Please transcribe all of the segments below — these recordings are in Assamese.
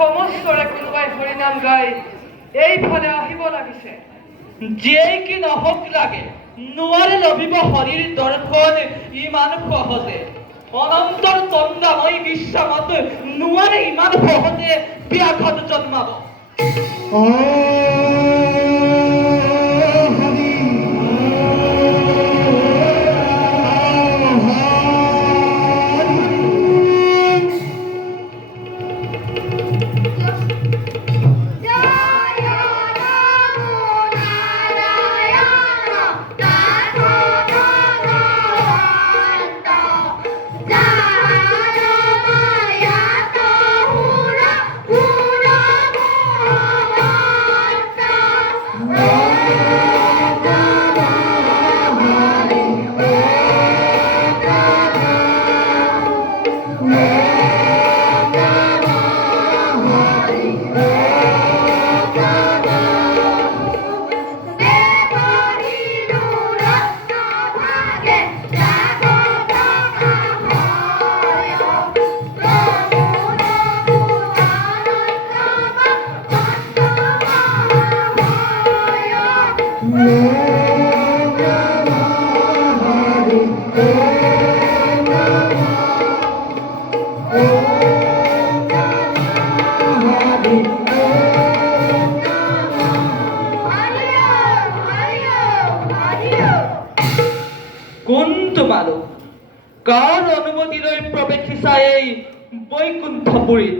সমস্তৰে কোনোবাই হৰিনাম গাই এইফালে আহিব লাগিছে। যেই কি নহওক লাগে নোৱাৰে লভিব হৰিৰ দৰ্শন ইমান সহজে। অনন্তৰ তন্দাময় বিশ্বমত নোৱাৰে ইমান সহজে ব্যাঘাত জন্মাব। কোন তোমালোক? কাৰ অনুমতিলৈ প্ৰৱেশিছা এই বৈকুণ্ঠপুৰীত?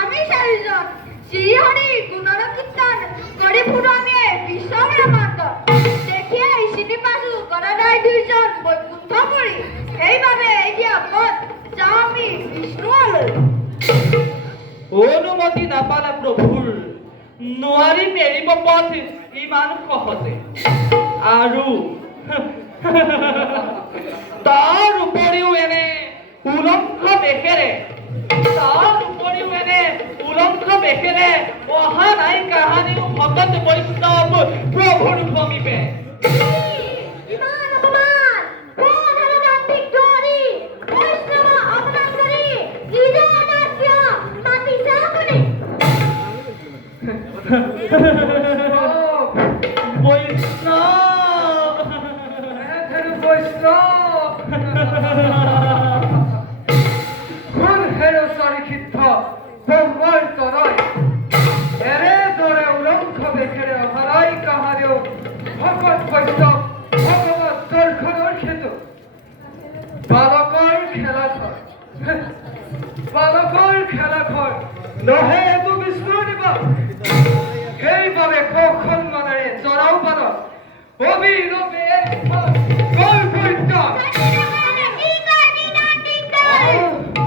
আমি চাৰিজন শ্ৰীহৰি গুণৰ কীৰ্তন কৰি ফুৰো আমি বিশ্বৰ ব্ৰহ্মাণ্ড। দেখিয়াই চিনি পাইছো গদাধাৰী দুইজন বৈকুণ্ঠপুৰী। সেইবাবে এতিয়া পথ যাওঁ আমি বিষ্ণুলৈ। অনুমতি নাপালে প্ৰভুৰ নোৱাৰিম এৰিব পথ ইমান সহজে। আৰু তাৰ উপৰিও এনে উলংঘ বেশেৰে অহা নাই কাহানিও ভকত বৈষ্ণৱ প্ৰভুৰ সমীপে। বালকৰ খেলাঘৰ নহে এইটো বিষ্ণুৰ নিবাস। সেইবাবে সন্মানেৰে জৰাও পানত অবিৰবে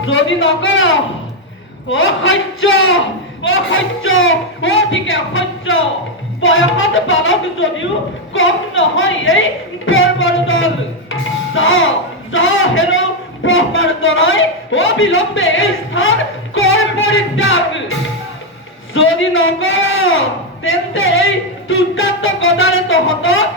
যদি নকৰ অসহ্য অধিকে অসহ্য। বয়সত বালক যদিও কম নহয় এই বৰ্বৰ দল। যা হেনো ব্ৰহ্মাৰ তৰাই অবিলম্বে এই স্থান কৰ পৰিত্যাগ। যদি নকৰ তেন্তে এই দুৰ্দান্ত গদাৰে তহঁতক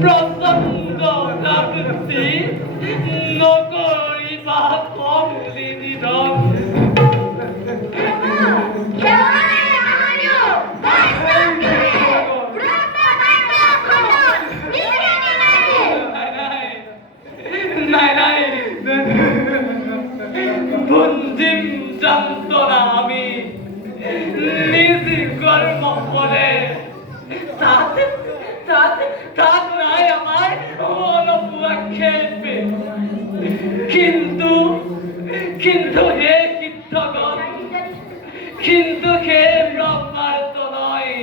প্রচন্ড লাগছি নকরিবা কমলি নিধন। ভঞ্জিম যন্ত্রণা আমি নিজ কর্ম করে তাত নাই আমার অনুপ্রাক্ষেপে কিন্তু হে কীর্তগণ কিন্তু হে ব্রহ্মার্ত নয়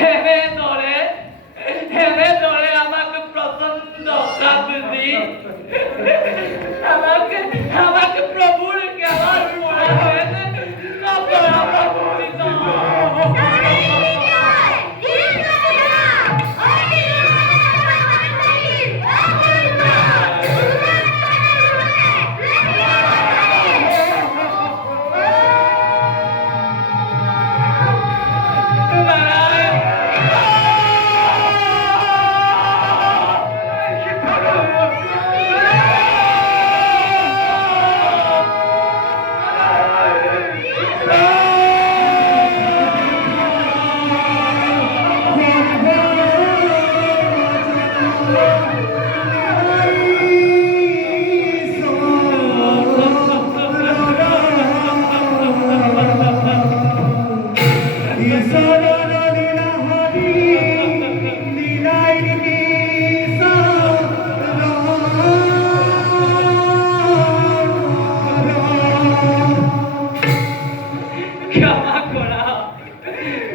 হেমে ধরে আমাকে প্রচন্ড কাঁদছি আমাকে প্রভুর কেমন পড়াবেন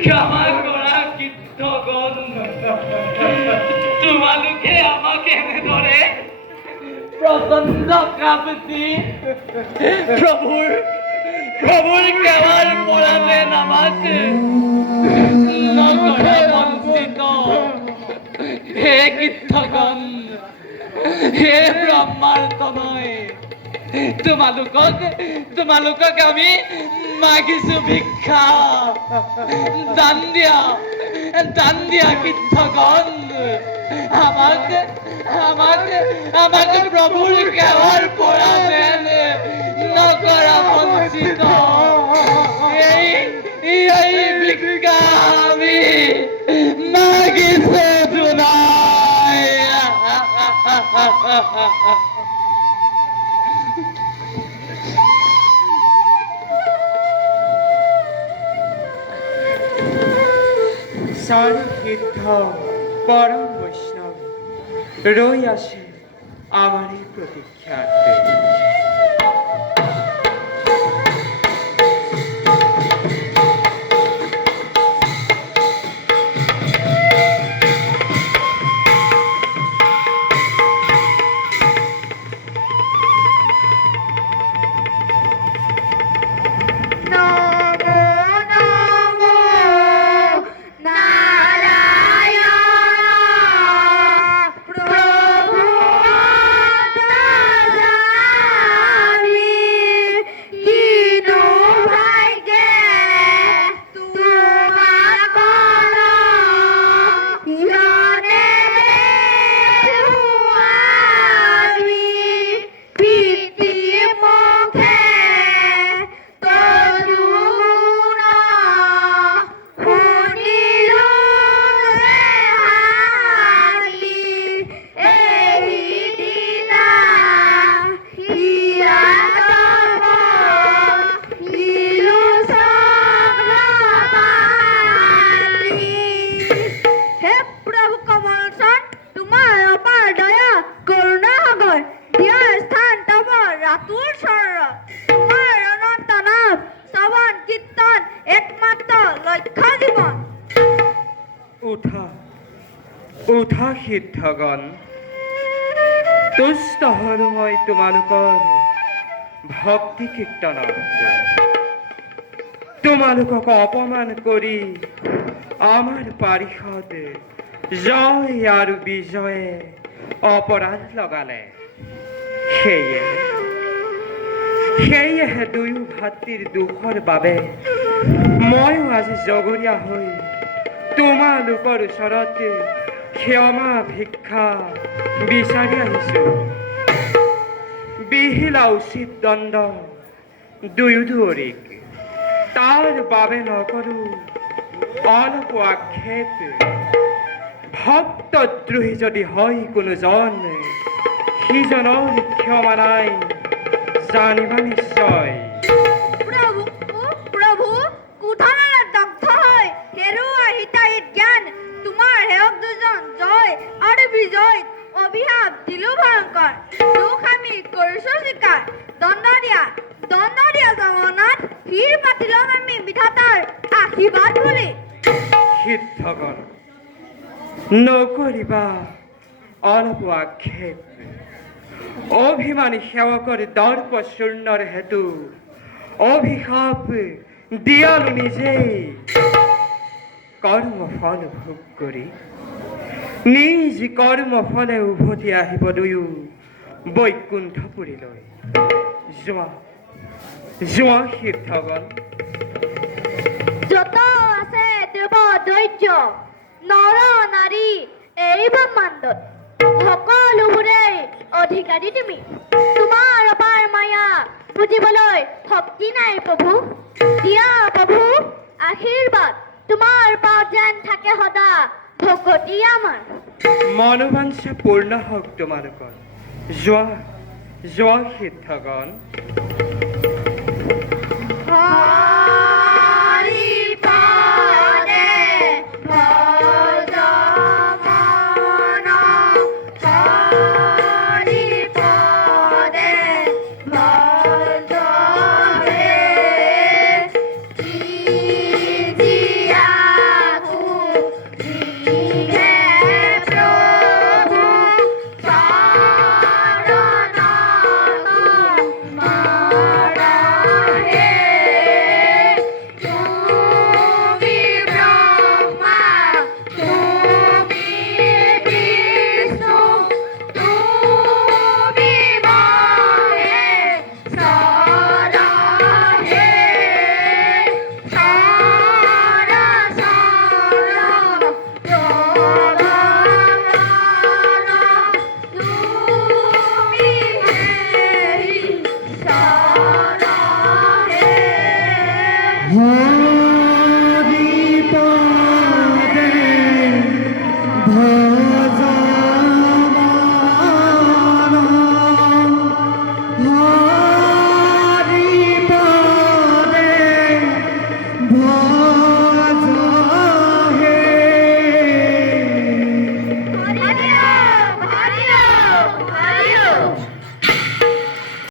ক্ষমা করা কীর্তগণ তোমালোকে আমাকে এনে ধরে প্রচন্ড কাঁপছি প্রভুর কেমন পড়াবেন আমাকে নগর বঞ্চিত হে কীর্তগণ হে ব্রহ্মার্ত নয় তোমালোকক আমি মাগিছো ভিক্ষা দান দিয়া কীর্তগণ আমাকে প্রভুর কেবল পড়াবেন নকরা বঞ্চিত এই ভিক্ষা আমি মাগিছো জুনাই সারতীর্থ পরম বৈষ্ণব রই আসে আমার এই প্রতীক্ষার্থে উঠা সিদ্ধগণ তুষ্ট হলো মই তোমালোকৰ ভক্তি কীৰ্তনত তোমালোকক অপমান কৰি আমাৰ পাৰিষদ জয় আৰু বিজয়ে অপৰাধ লগালে সেয়েহে দুয়ো ভাতৃৰ দুখৰ বাবে ময়ো আজি জগৰীয়া হৈ তোমালোকৰ ওচৰত ক্ষমা ভিক্ষা বিচাৰি আহিছো বিহিলা উচিত দণ্ড দুয়োৰিক তাৰ বাবে নকৰো অলপ আক্ষেপ ভক্তদ্ৰোহী যদি হয় কোনোজন সিজনৰ ক্ষমা নাই জানিবা নিশ্চয় প্ৰভু শিৰ পাতি ল'ম আমি বিধাতাৰ আশীৰ্বাদ বুলি। সিদ্ধগণ নকৰিবা অলপ আক্ষেপ। অভিমানী সেৱকৰ দৰ্প চূৰ্ণৰ হেতু অভিশাপ দিয়ালো নিজেই। কৰ্মফল ভোগ কৰি নিজ কৰ্মফলে উভতি আহিব দুয়ো বৈকুণ্ঠপুৰীলৈ। যোৱা যোৱা সিদ্ধগণ। যত আছে দেৱ দৈৰ্য নৰ নাৰী এই ব্ৰহ্মাণ্ডত সকলোবোৰে অধিকাৰী তুমি। তোমাৰ অপাৰ মায়া বুজিবলৈ শক্তি নাই প্ৰভু। দিয়া প্ৰভু আশীৰ্বাদ, তোমাৰ পাত যেন থাকে সদা ভকতি আমাৰ। মনোবাঞ্ছা পূৰ্ণ হওক তোমালোকৰ। যোৱা যোৱা সিদ্ধগণ। হৰি পদে ভজ মন, হৰি পদে ভজ হে। জীয়াকু দিহে প্ৰভু চৰণত তোমাৰ হে। তুমি ব্ৰহ্মা, তুমি বিষ্ণু, তুমি মহেশ্বৰ হে। হ্যাঁ